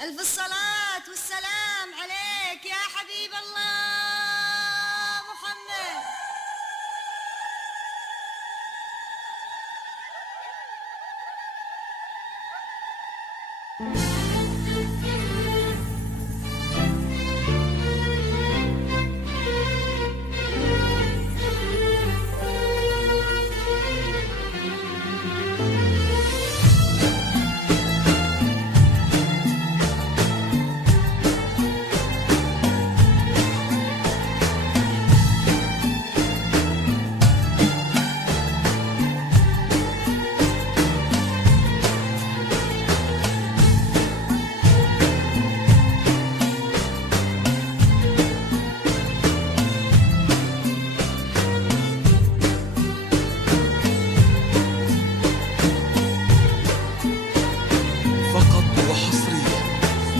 ألف الصلاة والسلام عليك يا حبيب الله محمد.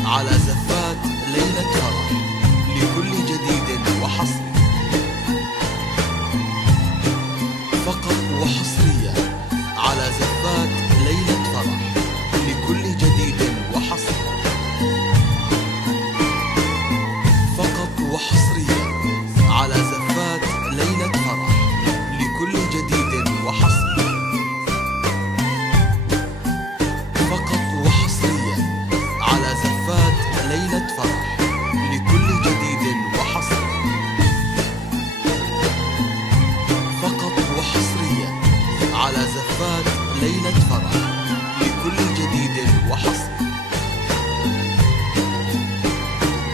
على زفات ليلة فرح لكل جديد وحصري، فقط وحصريا على زفات ليلة فرح لكل جديد وحصري، فقط وحصريا على زفات ليلة فرح لكل جديد وحصري، فقط وحصريا على زفات ليلة فرح لكل جديد وحصري، فقط وحصريا على زفات ليلة فرح لكل جديد وحصري،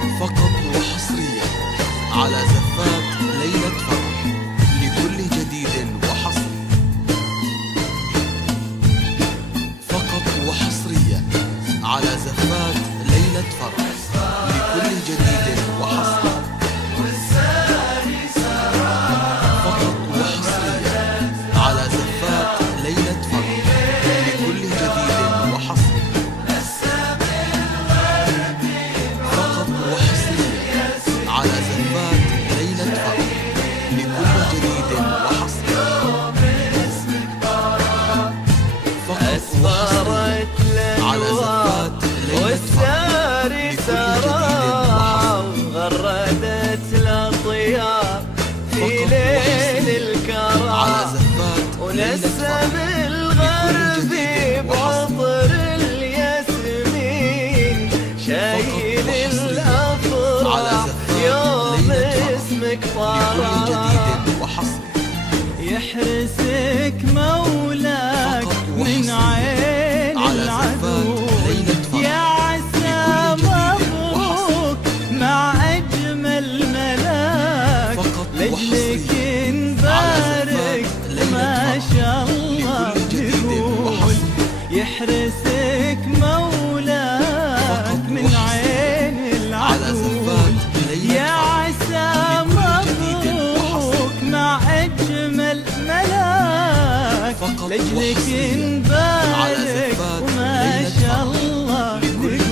فقط وحصريا على زفات ليلة فرح لكل جديد وحصري، فقط وحصريا على زفات ليلة فرح لكل جديد وحصري، فقط وحصريا على زفات ليلة فرح لكل جديد وحصري، فقط وحصريا على زفات ليلة فرح لكل جديد وحصري، فقط وحصريا على زفات والساري سرى وغردت الأطيار في ليل الكرى ونسم الغرب بعطر الياسمين شايل الأفراح يوم اسمك طرى يحرسك مولاك من عين العدو يا عسى مبروك مع أجمل ملاك لجلك نبارك ما شاء الله نقول يحرسك مولاك من عين العدو يا عسى مبروك مع أجمل ملاك لجلك نبارك وما شاء الله نقول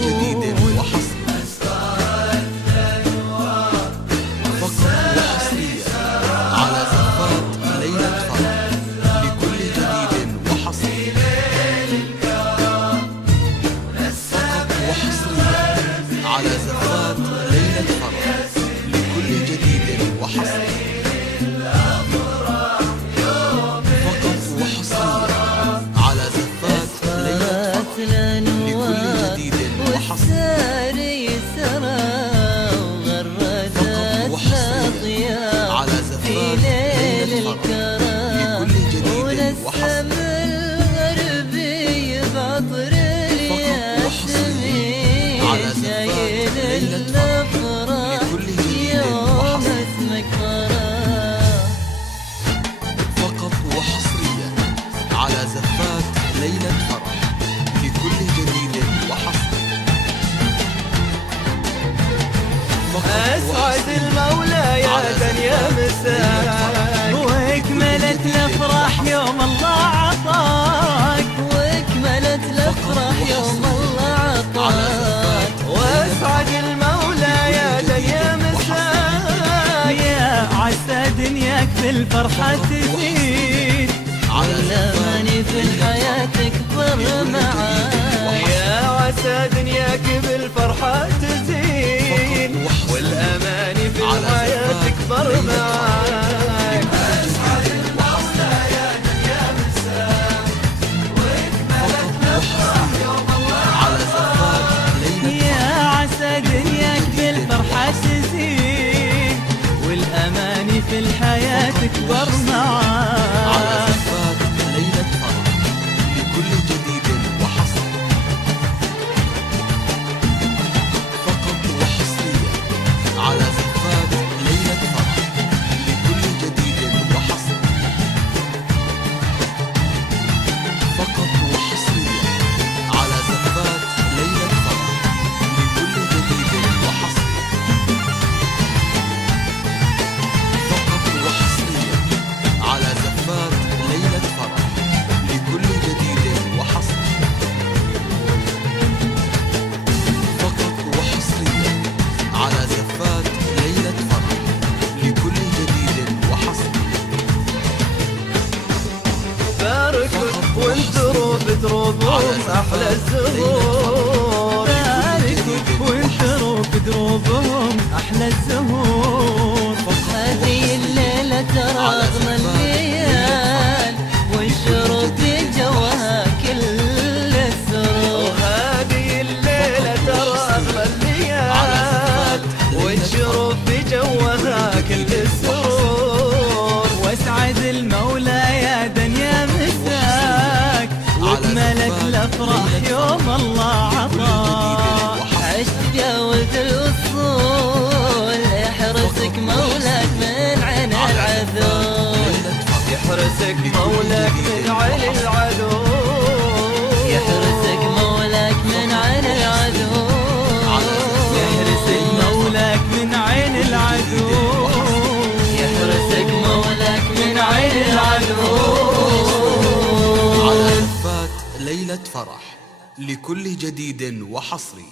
على زفات ليلة فرح لكل جديد وحصري، فقط وحصريا على زفات ليلة فرح لكل جديد وحصري، فقط وحصريا على زفات ليلة فرح لكل جديد وحصري، فقط وحصريا على زفات ليلة فرح لكل جديد وحصري، فقط وحصريا على زفات ليلة فرح لكل جديد وحصري، فقط وحصريا على زفات ليلة فرح لكل جديد وحصري، أسعد المولى يا دنيا مساك واكملت الأفراح يوم الله عطاك واكملت الأفراح يوم الله عطاك وأسعد المولى يا دنيا مساك يا عسى دنياك بالفرحة تزيد والأماني في الحياة تكبر معاك يا عسى دنياك بالفرحة الفرحة تزين والأماني في الحياة تكبر معاك. أسعد المولى يا دنيا مساك واكملت الأفراح يوم الله على زفات. يا عسى دنياك بالفرحة تزين والأماني في الحياة تكبر معاك. على زفات ليلة فرح لكل جديد وحصري، فقط وحصريا على زفات ليلة فرح لكل جديد وحصري، فقط وحصريا على زفات ليلة فرح لكل جديد وحصري، فقط وحصريا على زفات ليلة فرح لكل جديد وحصري، فقط وحصريا على زفات ليلة فرح لكل جديد وحصري. باركوا وانتروا بدروبهم أحلى الزهور. باركوا وانتروا بدروبهم أحلى الزهور. هذه الليلة ترى أغلى الليال والشروق في جوها كل السرور. وهذه الليلة ترى أغلى الليال والشروق في جوها كل السرور. واسعد المولى يا دنيا مساك واكملت الأفراح يوم الله عطاك. عشت جاوز الوصول يحرسك مولاك من عين العذول، يحرسك مولاك من عين العدو. يحرسك مولاك من عين العذول، يحرسك مولاك من عين العدو. يحرسك مولاك من عين العذول. على زفات ليلة فرح لكل جديد وحصري.